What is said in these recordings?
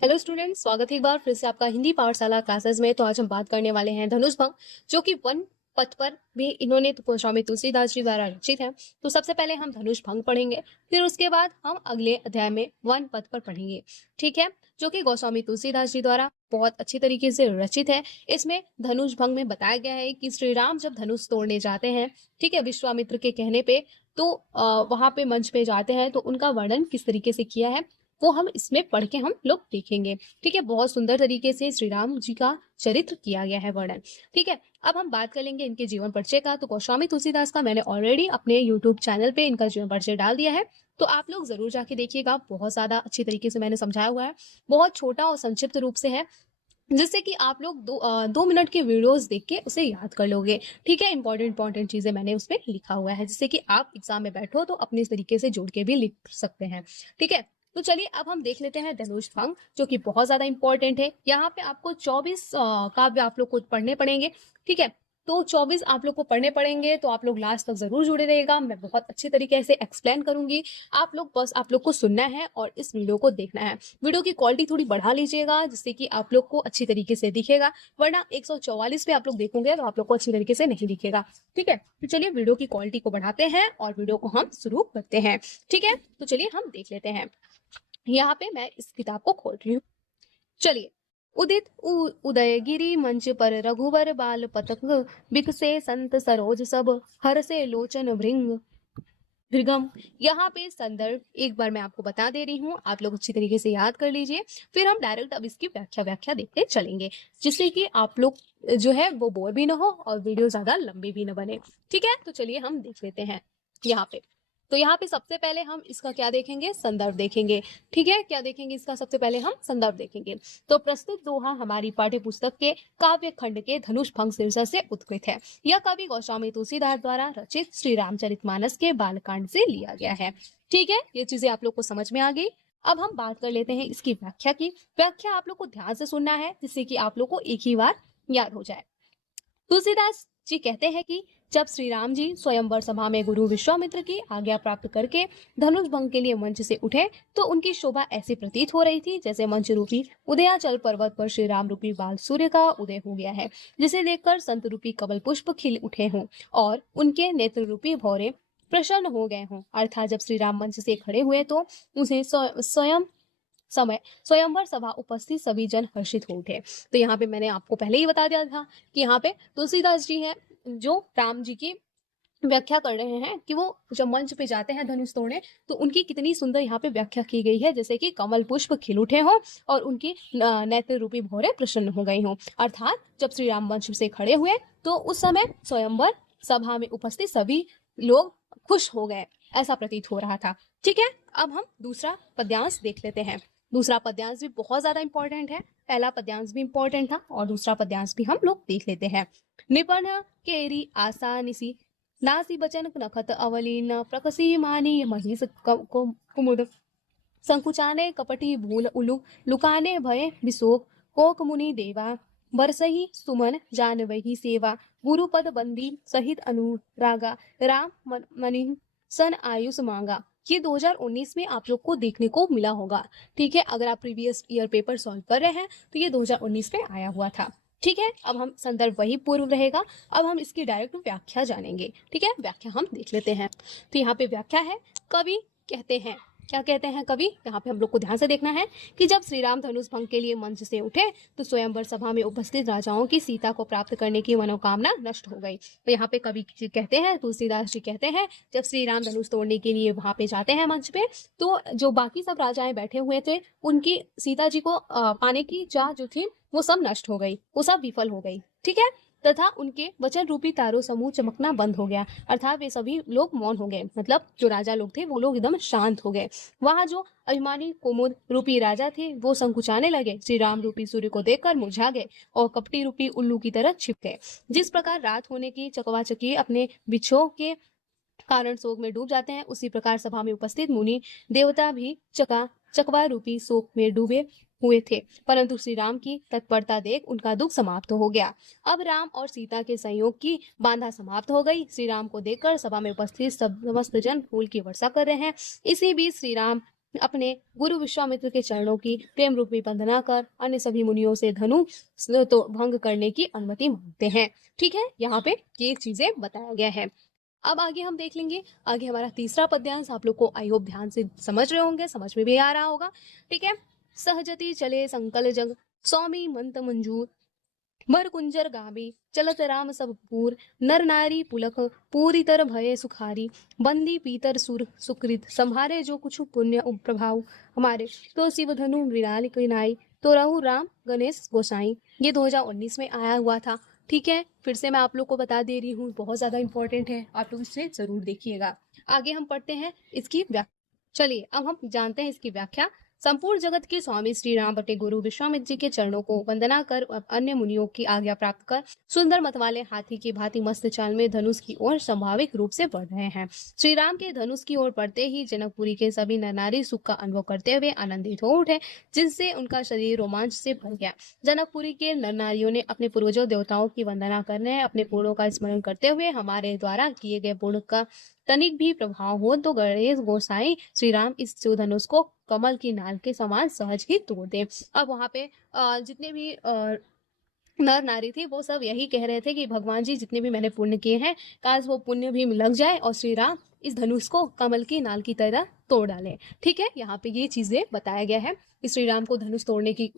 Hello students, स्वागत है एक बार फिर से आपका हिंदी पाठशाला क्लासेस में। तो आज हम बात करने वाले हैं धनुष भंग, जो कि वन पथ पर भी इन्होंने गोस्वामी तुलसीदास जी द्वारा रचित है। तो सबसे पहले हम धनुष भंग पढ़ेंगे, फिर उसके बाद हम अगले अध्याय में वन पथ पर पढ़ेंगे। ठीक है, जो कि गोस्वामी तुलसीदास जी द्वारा बहुत अच्छी तरीके से रचित है। इसमें धनुष भंग में बताया गया है कि श्री राम जब धनुष तोड़ने जाते हैं, ठीक है, विश्वामित्र के कहने पे, तो वहां पे मंच पे जाते हैं, तो उनका वर्णन किस तरीके से किया है वो हम इसमें पढ़ के हम लोग देखेंगे। ठीक है, बहुत सुंदर तरीके से श्री राम जी का चरित्र किया गया है वर्णन। ठीक है, अब हम बात कर लेंगे इनके जीवन परिचय का। तो गोस्वामी तुलसीदास का मैंने ऑलरेडी अपने यूट्यूब चैनल पे इनका जीवन परिचय डाल दिया है, तो आप लोग जरूर जाके देखिएगा। बहुत ज्यादा अच्छी तरीके से मैंने समझाया हुआ है, बहुत छोटा और संक्षिप्त रूप से है, जिससे कि आप लोग 2 मिनट के वीडियोस देख के उसे याद कर लोगे। ठीक है, इंपॉर्टेंट चीजें मैंने उसमें लिखा हुआ है, जिससे कि आप एग्जाम में बैठो तो अपने तरीके से जोड़ के भी लिख सकते हैं। ठीक है, तो चलिए अब हम देख लेते हैं धनुष भंग, जो कि बहुत ज्यादा इंपॉर्टेंट है। यहाँ पे आपको 24 काव्य आप लोग को पढ़ने पड़ेंगे। ठीक है, तो 24 आप लोग को पढ़ने पड़ेंगे, तो आप लोग लास्ट तक जरूर जुड़े रहेगा। मैं बहुत अच्छे तरीके से एक्सप्लेन करूंगी, आप लोग बस आप लोग को सुनना है और इस वीडियो को देखना है। वीडियो की क्वालिटी थोड़ी बढ़ा लीजिएगा, जिससे कि आप लोग को अच्छी तरीके से दिखेगा, वरना 144 पे आप लोग देखोगे तो आप लोग को अच्छी तरीके से नहीं दिखेगा। ठीक है, तो चलिए वीडियो की क्वालिटी को बढ़ाते हैं और वीडियो को हम शुरू करते हैं। ठीक है, तो चलिए हम देख लेते हैं। यहाँ पे मैं इस किताब को खोल रही हूँ। चलिए, उदित उदयगिरी मंच पर रघुवर बाल पतक, बिकसे संत सरोज सब, हर से लोचन भृंग भृगम। यहाँ पे संदर्भ एक बार मैं आपको बता दे रही हूँ, आप लोग अच्छी तरीके से याद कर लीजिए। फिर हम डायरेक्ट अब इसकी व्याख्या देखते चलेंगे, जिससे कि आप लोग जो है वो बोर भी ना हो और वीडियो ज्यादा लंबी भी ना बने। ठीक है, तो चलिए हम देख लेते हैं यहाँ पे। तो यहाँ पे सबसे पहले हम इसका क्या देखेंगे, संदर्भ देखेंगे। ठीक है, क्या देखेंगे इसका, सबसे पहले हम संदर्भ देखेंगे। तो प्रस्तुत दोहा हमारी पाठ्य पुस्तक के काव्य खंड के धनुष भंग शीर्षक से उत्कृत है। यह कवि गोस्वामी तुलसीदास द्वारा रचित श्री रामचरितमानस के बालकांड से लिया गया है। ठीक है, ये चीजें आप लोग को समझ में आ गई। अब हम बात कर लेते हैं इसकी व्याख्या की। व्याख्या आप लोग को ध्यान से सुनना है, जिससे कि आप लोग को एक ही बार याद हो जाए। तुलसीदास जी कहते हैं कि जब श्री राम जी स्वयंवर सभा में गुरु विश्वामित्र की आज्ञा प्राप्त करके धनुष भंग के लिए मंच से उठे, तो उनकी शोभा ऐसी प्रतीत हो रही थी जैसे मंच रूपी उदयाचल पर्वत पर श्री राम रूपी बाल सूर्य का उदय हो गया है, जिसे देखकर संत रूपी कमल पुष्प खिल उठे हों और उनके नेत्र रूपी भौरे प्रसन्न हो गए हों। अर्थात जब श्री राम मंच से खड़े हुए तो उसे स्वयंवर सभा उपस्थित सभी जन हर्षित हो उठे। तो यहाँ पे मैंने आपको पहले ही बता दिया था कि यहाँ पे तुलसीदास जी हैं, जो राम जी की व्याख्या कर रहे हैं कि वो जब मंच पे जाते हैं धनुष तोड़ने, तो उनकी कितनी सुंदर यहाँ पे व्याख्या की गई है, जैसे कि कमल पुष्प खिल उठे हों और उनकी नेत्र रूपी भौरे प्रसन्न हो गई हों। अर्थात जब श्री राम मंच से खड़े हुए तो उस समय स्वयंवर सभा में उपस्थित सभी लोग खुश हो गए, ऐसा प्रतीत हो रहा था। ठीक है, अब हम दूसरा पद्यांश देख लेते हैं। दूसरा पद्यांश भी बहुत ज्यादा इंपॉर्टेंट है, पहला पद्यांश भी इंपॉर्टेंट था और दूसरा पद्यांश भी हम लोग देख लेते हैं। निपन केरी आशा निसी, नासी बचन नखत अवली, न प्रकसी मानी महिष कुमुद, संकुचाने कपटी भूल उलु, लुकाने भय विशोक, कोक मुनि देवा, बरसही सुमन जान वही सेवा, गुरुपद बंदी सहित अनुरागा, राम मनि सन आयुष मांगा। ये 2019 में आप लोग को देखने को मिला होगा। ठीक है, अगर आप प्रीवियस ईयर पेपर सॉल्व कर रहे हैं तो ये 2019 में आया हुआ था। ठीक है, अब हम संदर्भ वही पूर्व रहेगा, अब हम इसकी डायरेक्ट व्याख्या जानेंगे। ठीक है, व्याख्या हम देख लेते हैं। तो यहाँ पे व्याख्या है, कवि कहते हैं, क्या कहते हैं कवि, यहाँ पे हम लोग को ध्यान से देखना है कि जब श्री राम धनुष भंग के लिए मंच से उठे तो स्वयंवर सभा में उपस्थित राजाओं की सीता को प्राप्त करने की मनोकामना नष्ट हो गई। तो यहाँ पे कवि कहते हैं, तुलसीदास जी कहते हैं, जब श्री राम धनुष तोड़ने के लिए वहां पे जाते हैं मंच पे, तो जो बाकी सब राजाएं बैठे हुए थे, उनकी सीता जी को पाने की चाह जो थी वो सब नष्ट हो गई, वो सब विफल हो गई। ठीक है, तथा उनके वचन रूपी तारों समूह चमकना बंद हो गया, अर्थात वे सभी लोग मौन हो गए, मतलब जो राजा लोग थे वो लोग एकदम शांत हो गए। वहां जो अभिमानी कुमुद रूपी राजा थे वो संकुचाने लगे, श्री राम रूपी सूर्य को देखकर मुरझा गए और कपटी रूपी उल्लू की तरह छिप गए। जिस प्रकार रात होने की चकवाचकी अपने बिछो के कारण शोक में डूब जाते हैं, उसी प्रकार सभा में उपस्थित मुनि देवता भी चकवा रूपी शोक में डूबे हुए थे, परंतु श्री राम की तत्परता देख उनका दुख समाप्त हो गया। अब राम और सीता के संयोग की बांधा समाप्त हो गई। श्री राम को देखकर सभा में उपस्थित समस्त जन फूल की वर्षा कर रहे हैं। इसी बीच श्री राम अपने गुरु विश्वामित्र के चरणों की प्रेम रूपी वंदना कर अन्य सभी मुनियों से धनु तो भंग करने की अनुमति मांगते हैं। ठीक है, यहाँ पे ये चीजें बताया गया है। अब आगे हम देख लेंगे। आगे हमारा तीसरा पद्यांश आप लोग को आई होप ध्यान से समझ रहे होंगे, समझ में भी आ रहा होगा। ठीक है। सहजति चले संकल जग, स्वामी मंत मंजूर, मर कुंजर गावी, चलत राम सब पूर, नर नारी पुलक, पूरी तर भय सुखारी, बंदी पीतर सुर सुकृत, संभारे जो कुछ पुण्य प्रभाव हमारे, तो शिव धनु मृणाल किनाई, तो रहु राम गणेश गोसाई। ये 2019 में आया हुआ था। ठीक है, फिर से मैं आप लोग को बता दे रही हूँ, बहुत ज्यादा इंपॉर्टेंट है, आप लोग इसे जरूर देखिएगा। आगे हम पढ़ते हैं इसकी व्याख्या। चलिए अब हम जानते हैं इसकी व्याख्या। संपूर्ण जगत के स्वामी श्री राम बटे गुरु विश्वामित्र जी के चरणों को वंदना कर अन्य मुनियों की आज्ञा प्राप्त कर सुंदर मत वाले हाथी की भांति मस्त चाल में धनुष की ओर स्वाभाविक रूप से बढ़ रहे हैं। श्री राम के धनुष की ओर बढ़ते ही जनकपुरी के सभी नर नारी सुख का अनुभव करते हुए आनंदित हो उठे, जिससे उनका शरीर रोमांच से भर गया। जनकपुरी के नर नारियों ने अपने पूर्वजों देवताओं की वंदना करने, अपने पुण्यों का स्मरण करते हुए हमारे द्वारा किए गए पुण्य का तनिक भी प्रभाव हो तो गणेश गोसाई श्री राम इस धनुष को कमल की नाल के समान सहज ही तोड़ दे। अब वहां पे जितने भी नर नारी थे वो सब यही कह रहे थे कि भगवान जी जितने भी मैंने पुण्य किए हैं, काश वो पुण्य भी लग जाए और श्री राम इस धनुष को कमल की नाल की तरह तोड़ डाले। ठीक है, यहाँ पे ये चीजें बताया गया है कि श्री राम को धनुष तोड़ने की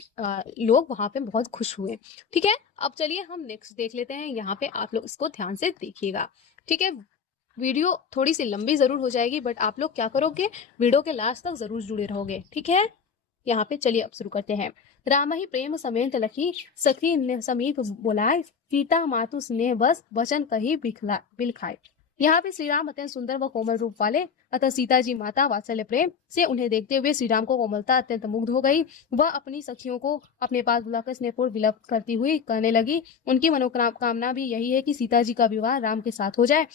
लोग वहां पे बहुत खुश हुए। ठीक है, अब चलिए हम नेक्स्ट देख लेते हैं। यहाँ पे आप लोग इसको ध्यान से देखिएगा। ठीक है, वीडियो थोड़ी सी लंबी जरूर हो जाएगी, बट आप लोग क्या करोगे, वीडियो के लास्ट तक जरूर जुड़े रहोगे। ठीक है, यहाँ पे चलिए अब शुरू करते हैं। राम ही प्रेम समेत लखी, सखी समीप बुलाए, सीता मातु स्नेह बस वचन कही बिलखाए। यहाँ पे श्री राम अत्यंत सुंदर व कोमल रूप वाले, अतः सीता जी माता वात्सल्य प्रेम से उन्हें देखते हुए श्री राम को कोमलता अत्यंत मुग्ध हो गई। वह अपनी सखियों को अपने पास बुलाकर स्नेहपूर्ण विलप करती हुई कहने लगी, उनकी मनोकामना भी यही है कि सीता जी का विवाह राम के साथ हो जाए।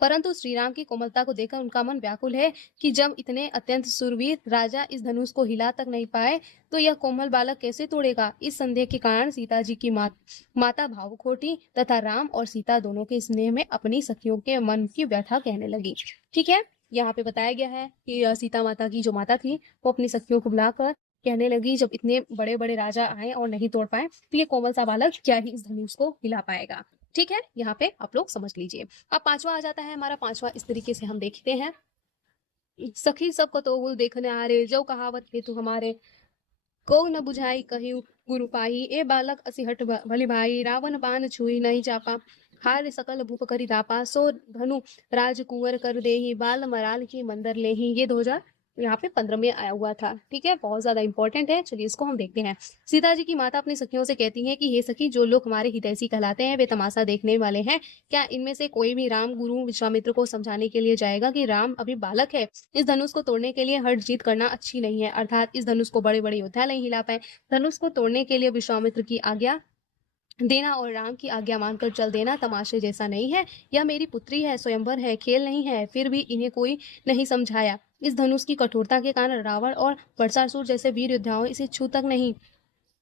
परंतु श्री राम की कोमलता को देखकर उनका मन व्याकुल है कि जब इतने अत्यंत सुरवीर राजा इस धनुष को हिला तक नहीं पाए तो यह कोमल बालक कैसे तोड़ेगा। इस संदेह के कारण सीता जी की माता भावुक होती तथा राम और सीता दोनों के स्नेह में अपनी सखियों के मन की व्यथा कहने लगी। ठीक है, यहाँ पे बताया गया है कि सीता माता की जो माता थी वो अपनी सखियों को बुलाकर कहने लगी, जब इतने बड़े बड़े राजा आए और नहीं तोड़ पाए तो ये कोमल सा बालक क्या ही इस धनुष को हिला पाएगा। ठीक है, यहाँ पे आप लोग समझ लीजिए। अब पांचवा आ जाता है हमारा। पांचवा इस तरीके से हम देखते हैं। सखी सब कतोगुल देखने आ रे, जो कहावत हेतु हमारे, को न बुझाई कहियु गुरु पाही, ए बालक असिहट भली भाई, रावण बाण छुई नहीं चापा, हार सकल भूप करी दापा, सो धनु राजकुंवर कर देही, बाल मराल की मंदर लेही। ये 2000 यहाँ पे 15 में आया हुआ था। ठीक है, बहुत ज्यादा इंपॉर्टेंट है। चलिए इसको हम देखते हैं। सीता जी की माता अपनी सखियों से कहती हैं कि हे सखी, जो लोग हमारे हितैषी कहलाते हैं वे तमाशा देखने वाले हैं। क्या इनमें से कोई भी राम गुरु विश्वामित्र को समझाने के लिए जाएगा कि राम अभी बालक है, इस धनुष को तोड़ने के लिए हट जीत करना अच्छी नहीं है, अर्थात इस धनुष को बड़े बड़े योद्धा नहीं हिला पाए। धनुष को तोड़ने के लिए विश्वामित्र की आज्ञा देना और राम की आज्ञा मानकर चल देना तमाशे जैसा नहीं है। यह मेरी पुत्री है, स्वयंवर है, खेल नहीं है। फिर भी इन्हें कोई नहीं समझाया। इस धनुष की कठोरता के कारण रावण और बरसासुर जैसे वीर योद्धाओं इसे छू तक नहीं।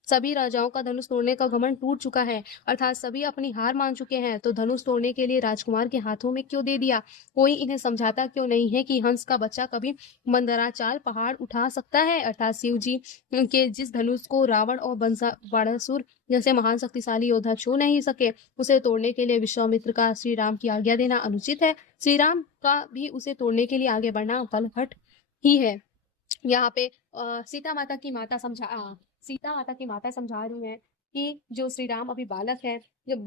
सभी राजाओं का धनुष तोड़ने का घमंड टूट चुका है, अर्थात सभी अपनी हार मान चुके हैं, तो धनुष तोड़ने के लिए राजकुमार के हाथों में क्यों दे दिया। कोई इन्हें समझाता क्यों नहीं है कि हंस का बच्चा कभी मंदराचाल पहाड़ उठा सकता है, अर्थात शिव जी के जिस धनुष को रावण और बाणासुर जैसे महान शक्तिशाली योद्धा छू नहीं सके, उसे तोड़ने के लिए विश्वामित्र का श्री राम की आज्ञा देना अनुचित है। श्री राम का भी उसे तोड़ने के लिए आगे बढ़ना बलहट ही है। यहाँ पे सीता माता की माता समझा रही हैं कि जो श्री राम अभी बालक है, जब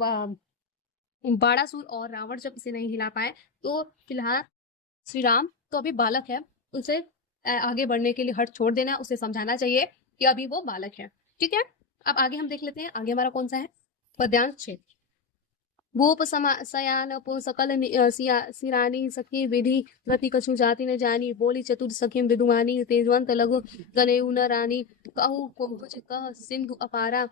बाणासुर और रावण जब इसे नहीं हिला पाए, तो फिलहाल श्री राम तो अभी बालक है, उसे आगे बढ़ने के लिए हट छोड़ देना, उसे समझाना चाहिए कि अभी वो बालक है। ठीक है, अब आगे हम देख लेते हैं। आगे हमारा कौन सा है, पद्यांश 6। भूप सयान सकल सिरानी सखी विधि गति कछु जाति न जानी, बोली चतुर सखी विदुमानी, तेजवंत लघु गनेउ न रानी, कहु कुछ कह सिंधु अपारा,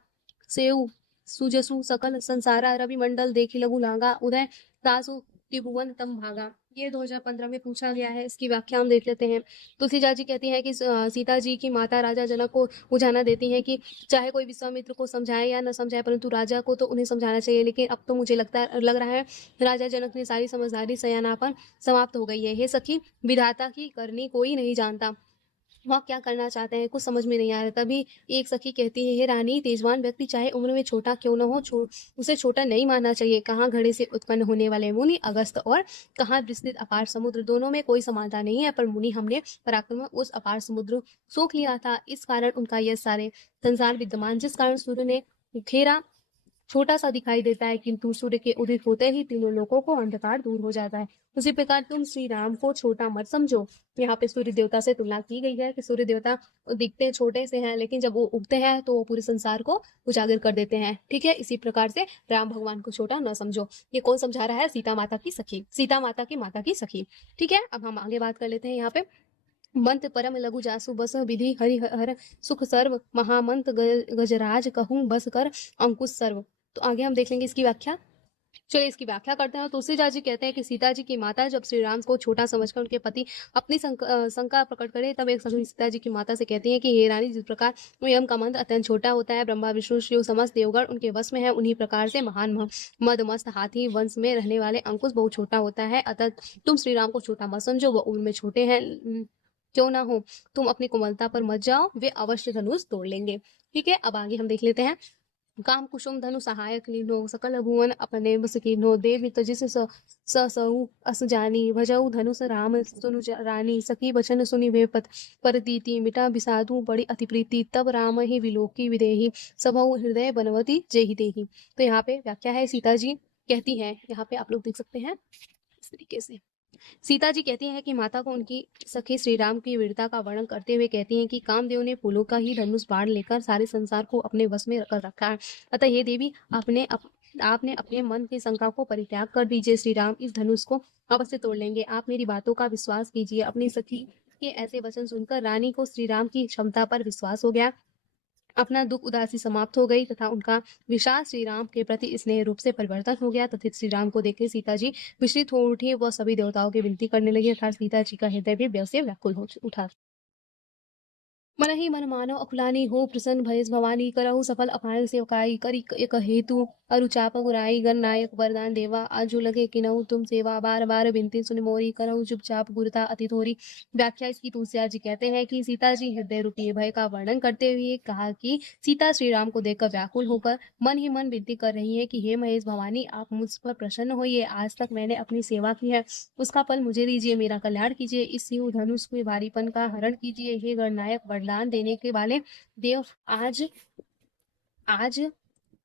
सेउ सुजसु सकल संसारा, रवि मंडल देखी लघु लांगा, उदय दासु त्रिभुवन तम भागा। ये 2015 में पूछा गया है, इसकी व्याख्या हम देख लेते हैं। तुलसीदास जी कहती हैं कि सीता जी की माता राजा जनक को बुझाना देती हैं कि चाहे कोई विश्वामित्र को समझाए या न समझाए, परंतु राजा को तो उन्हें समझाना चाहिए। लेकिन अब तो मुझे लग रहा है राजा जनक ने सारी समझदारी सयानापन समाप्त हो गई है। हे सखी, विधाता की करनी कोई नहीं जानता, वह क्या करना चाहते हैं कुछ समझ में नहीं आ रहा। तभी एक सखी कहती है, हे रानी, तेजवान व्यक्ति चाहे उम्र में छोटा क्यों न हो, उसे छोटा नहीं मानना चाहिए। कहाँ घड़े से उत्पन्न होने वाले मुनि अगस्त और कहाँ विस्तृत अपार समुद्र, दोनों में कोई समानता नहीं है। पर मुनि हमने पराक्रम में उस अपार समुद्र सोख लिया था, इस कारण उनका यह सारे संसार विद्यमान, जिस कारण सूर्य ने घेरा छोटा सा दिखाई देता है, किंतु सूर्य के उदित होते ही तीनों लोगों को अंधकार दूर हो जाता है। उसी प्रकार तुम श्री राम को छोटा मत समझो। यहाँ पे सूर्य देवता से तुलना की गई है कि सूर्य देवता दिखते छोटे से हैं, लेकिन जब वो उगते हैं तो वो पूरे संसार को उजागर कर देते हैं। ठीक है, इसी प्रकार से राम भगवान को छोटा न समझो। ये कौन समझा रहा है? सीता माता की सखी, सीता माता की माता की सखी। ठीक है, अब हम आगे बात कर लेते हैं। यहाँ पे मंत परम लघु जासु बस विधि हरि हर सुख सर्व महामंत गजराज कहूं बस कर अंकुश सर्व। तो आगे हम देख लेंगे इसकी व्याख्या। चलिए इसकी व्याख्या करते हैं। तुलसीदास जी कहते हैं कि सीता जी की माता जब श्री राम को छोटा समझकर उनके पति अपनी शंका प्रकट करे, तब एक सखी सीता जी की माता से कहती है कि हे रानी, जिस प्रकार यम का मंत्र अत्यंत छोटा होता है, ब्रह्मा विष्णु शिव समस्त देवगण उनके वश में है, उन्हीं प्रकार से महान मद मस्त हाथी वंश में रहने वाले अंकुश बहुत छोटा होता है। अतः तुम श्री राम को छोटा मत समझो, वो उनमें छोटे हैं क्यों ना हो। तुम अपनी कोमलता पर मत जाओ, वे अवश्य धनुष तोड़ लेंगे। ठीक है, अब आगे हम देख लेते हैं। काम कुसुम धनु सहायक लीनो सकल भुवन अपने बस कीनो देवी तजिस सऊ अस जानी भजऊ धनुष राम सुनु रानी सखी वचन सुनि वे पत परतीति मिटा बिसाधु बड़ी अति प्रीति तब राम ही विलोकी विदेही सबऊ हृदय बनवती जेहि देही। तो यहाँ पे व्याख्या है, सीता जी कहती है, यहाँ पे आप लोग देख सकते हैं इस तरीके से। सीता जी कहती हैं कि माता को उनकी सखी श्री राम की वीरता का वर्णन करते हुए कहती हैं कि कामदेव ने फूलों का ही धनुष बाण लेकर सारे संसार को अपने वश में कर रखा है। अतः ये देवी आपने अपने मन की शंका को परित्याग कर दीजिए। श्री राम इस धनुष को अवश्य तोड़ लेंगे। आप मेरी बातों का विश्वास कीजिए। अपनी सखी के ऐसे वचन सुनकर रानी को श्री राम की क्षमता पर विश्वास हो गया। अपना दुख उदासी समाप्त हो गई तथा उनका विश्वास श्री राम के प्रति स्नेह रूप से परिवर्तन हो गया। तथा श्री राम को देखे सीता जी विचलित हो उठी, वह सभी देवताओं की विनती करने लगी, अर्थात सीता जी का हृदय भी व्यव से व्याकुल हो उठा। मन ही मन मानो अकुलानी हो प्रसन्न भयस भवानी करहु सफल अपार सेवकाई करी एक हेतु अरुचाप गुराई गण नायक वरदान देवा आजू लगे किनहु तुम सेवा बार बार बिनती सुन मोरी करहु चुपचाप गुरुता अति थोरी। व्याख्या इसकी तुलसीदास जी कहते हैं कि सीता जी हृदय रूपी भय का वर्णन करते हुए कहा कि सीता श्री राम को देखकर व्याकुल होकर मन ही मन विनती कर रही है कि हे महेश भवानी, आप मुझ पर प्रसन्न होइए। आज तक मैंने अपनी सेवा की है, उसका फल मुझे दीजिए, मेरा कल्याण कीजिए, इस शिव धनुष के भारीपन का हरण कीजिए। हे गणनायक वरदान देने के वाले देव, आज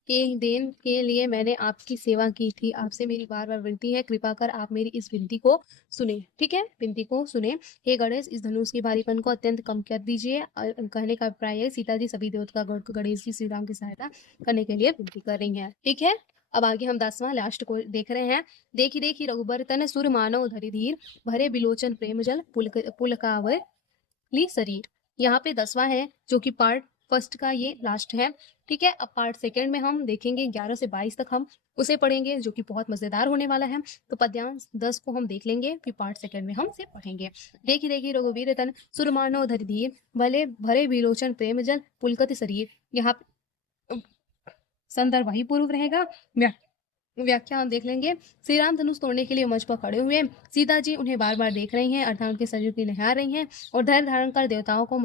के दिन के लिए मैंने आपकी सेवा की थी, आपसे मेरी बार बार विनती है, कृपा कर आप मेरी इस विनती को सुने। ठीक है, विनती को सुने। हे गणेश, इस धनुष के भारीपन को अत्यंत कम कर दीजिए। कहने का अभिप्राय है सीता जी सभी देवता गणेश जी श्री राम की सहायता करने के लिए विनती कर रही है। ठीक है, अब आगे हम 10वां लास्ट को देख रहे हैं। देखी देखी रघुबर तन सुर मानव धरि धीर भरे बिलोचन प्रेम जल पुलकावली शरीर। यहाँ पे 10वां है जो कि पार्ट फर्स्ट का ये लास्ट है। ठीक है, अब पार्ट सेकंड में हम देखेंगे 11 से 22 तक हम उसे पढ़ेंगे, जो कि बहुत मजेदार होने वाला है। तो पद्यांश 10 को हम देख लेंगे, फिर पार्ट सेकंड में हम उसे पढ़ेंगे। देखी देखी रघुवीर तन सुरमानो धरि धीर भले भरे विलोचन प्रेम जल पुलकत शरीर। यहाँ संदर्भ वही पूर्व रहेगा। व्याख्या हम देख लेंगे। श्री राम धनुष तोड़ने के लिए मंच पर खड़े हुए, सीता जी उन्हें बार बार देख रही हैं, अर्थात उनके शरीर की निहार रही हैं और धैर्य धारण कर देवताओं को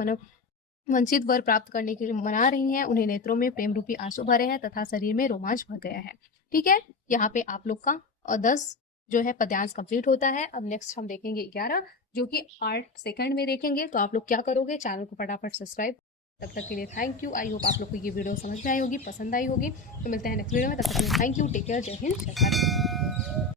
वंचित वर प्राप्त करने के लिए मना रही हैं। उन्हें नेत्रों में प्रेम रूपी आंसू भरे हैं तथा शरीर में रोमांच भर गया है। ठीक है, यहाँ पे आप लोग का और 10 जो है पद्यांश कंप्लीट होता है। अब नेक्स्ट हम देखेंगे 11 जो कि पार्ट सेकंड में देखेंगे। तो आप लोग क्या करोगे, चैनल को फटाफट सब्सक्राइब। तब तक के लिए थैंक यू। आई होप आप लोग को ये वीडियो समझ में आई होगी, पसंद आई होगी। तो मिलते हैं नेक्स्ट वीडियो में, तब तक के लिए थैंक यू, टेक केयर, जय हिंद, जय भारत।